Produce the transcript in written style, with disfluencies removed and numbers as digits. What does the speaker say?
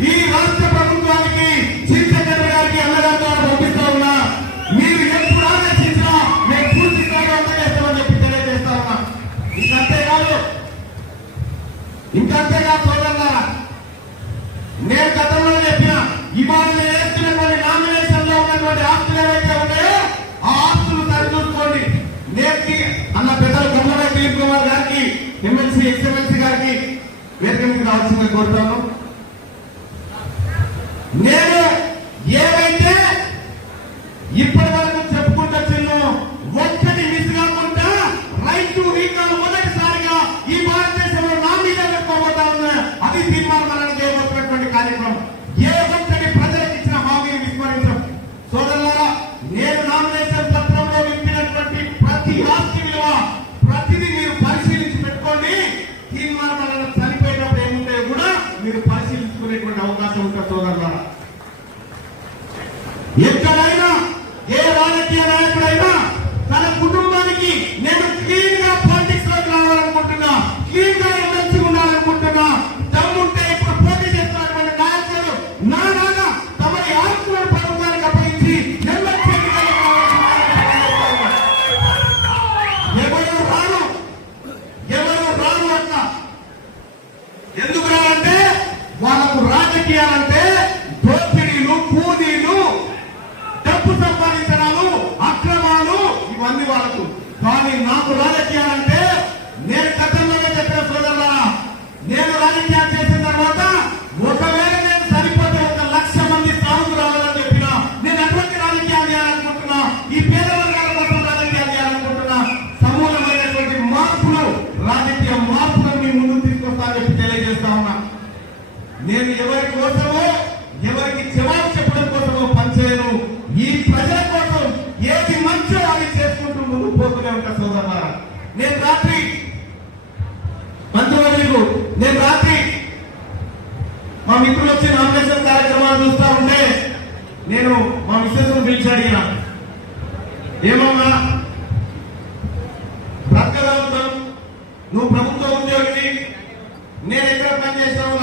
ఈ రాష్ట్ర ప్రభుత్వానికి చీఫ్ సెక్రటరీ గారికి అన్నగారితో పంపిస్తా ఉన్నా. మీరు ఎప్పుడు ఆలోచించినా మేము పూర్తి స్థాయిలో అందజేస్తామని చెప్పి తెలియజేస్తా ఉన్నా. ఇంకంతేకాదు సోదరులారా, నేను గతంలో చెప్పిన ఇవాళ నేను వేస్తున్నటువంటి నామినేషన్ లో ఉన్నటువంటి ఆస్తులు ఏవైతే ఉన్నాయో ఆ ఆస్తులు సరిచూసుకోండి. నేర్చి అన్న పెద్దలు గొప్ప దిలీప్ కుమార్ గారికి, ఎమ్మెల్సీ ఎక్స్ఎమ్మెల్సీ గారికి వేదిక మీద రావాల్సిందిగా కోరుతాను. నేను ఏవైతే ఇప్పటి వరకు చెప్పుకుంటూ చిన్ను ఒక్కటి మిస్ కాకుండా రైట్ టు రీకాల్ మొదటిసారిగా ఈ భారతదేశంలో నా మీద పెట్టుకోబోతా ఉన్నా. అది తీర్మానం చేయబోతున్నటువంటి కార్యక్రమం. ఏ ఒక్కటి ప్రజలకు ఇచ్చిన హామీని విస్మరించడం. సోదరులారా, నేను నామినేషన్ పత్రంలో విప్పినటువంటి ప్రతి ఆస్తి విలువ ప్రతిదీ మీరు పరిశీలించి పెట్టుకోండి. తీర్మానం వలన చనిపోయినప్పుడు ఏముంటే కూడా మీరు పరిశీలించుకునేటువంటి అవకాశం ఉంటుంది. సోదరులారా, ఎక్కడైనా ఏ రాజకీయ నాయకుడైనా తన కుటుంబానికి నేను క్లీన్ గా పాలిటిక్స్ లోకి రావాలనుకుంటున్నా, క్లీన్ గా ఎమ్మెల్సీ ఉండాలనుకుంటున్నా, దమ్ముంటే ఇప్పుడు పోటీ చేస్తున్నటువంటి నాయకులు నాగా తమరి ఆస్తులను ప్రభుత్వానికి అప్పగించి ఎమ్మెల్సీ ఎవరు రారు అట్లా. ఎందుకు రావంటే వాళ్ళకు రాజకీయాలంటే దోపిడీలు, కూలీలు, డబ్బు సంపాదించడాలు, అక్రమాలు ఇవన్నీ వాళ్ళకు. కానీ నాకు రాజకీయాలంటే నేను గతంలోనే చెప్పిన సోదరులారా, నేను రాజకీయాలు చేసిన తర్వాత ఒకవేళ నేను సరిపోతే 1,00,000 మంది సాగుకు రావాలని చెప్పిన నేను అటువంటి రాజకీయాలు చేయాలనుకుంటున్నా. ఈ పేద వర్గాల కోసం రాజకీయాలు చేయాలనుకుంటున్నా. సమూలమైనటువంటి మార్పులు, రాజకీయ మార్పులను మీ ముందుకు తీసుకొస్తానని చెప్పి తెలియజేస్తా ఉన్నా. నేను ఎవరి కోసమో ఎవరికి జవాబు చెప్పడం కోసమో పనిచేయను. ఈ ప్రజల కోసం ఏది మంచో అది చేసుకుంటూ ముందుకు పోతూనే ఉంటా. సోదరులారా, నేను రాత్రి మా మిత్రులు వచ్చి నామినేషన్ కార్యక్రమాలు చూస్తా ఉంటే నేను మా మిస్సెస్ పిలిచి అడిగిన, ఏమన్నా బ్రతకగలుగుతాను, నువ్వు ప్రభుత్వ ఉద్యోగిని, నేను ఎక్కడ పనిచేస్తావు,